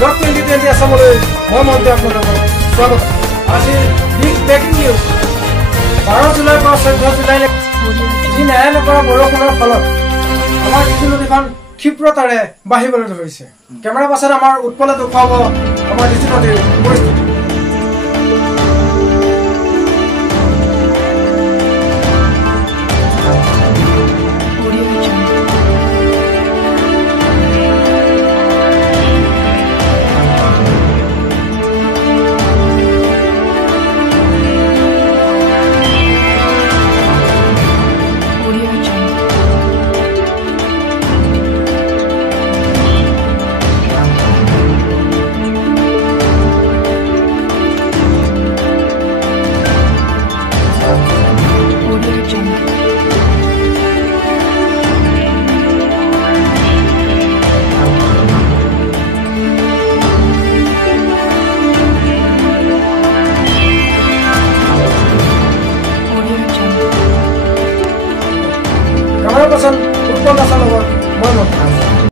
Blog 2020 আছামলৈ মই মন্টু আপোনালোকক স্বাগত। আজি বিগ ব্ৰেকিং নিউজ 12 জুলাইৰ পৰা 14 জুলাইলৈকে যি নেৰানেপেৰা পৰা বৰষুণৰ ফলত আমাৰ কৃষ্ণ নদীখন ক্ষিপ্ৰতাৰে বাঢ়িবলৈ ধৰিছে। কেমেৰা পাছত আমাৰ উৎপলে দেখুৱাব আমাৰ কৃষ্ণ নদীৰ পৰিস্থিতি। Kamu pesan, udah pesan apa? Mau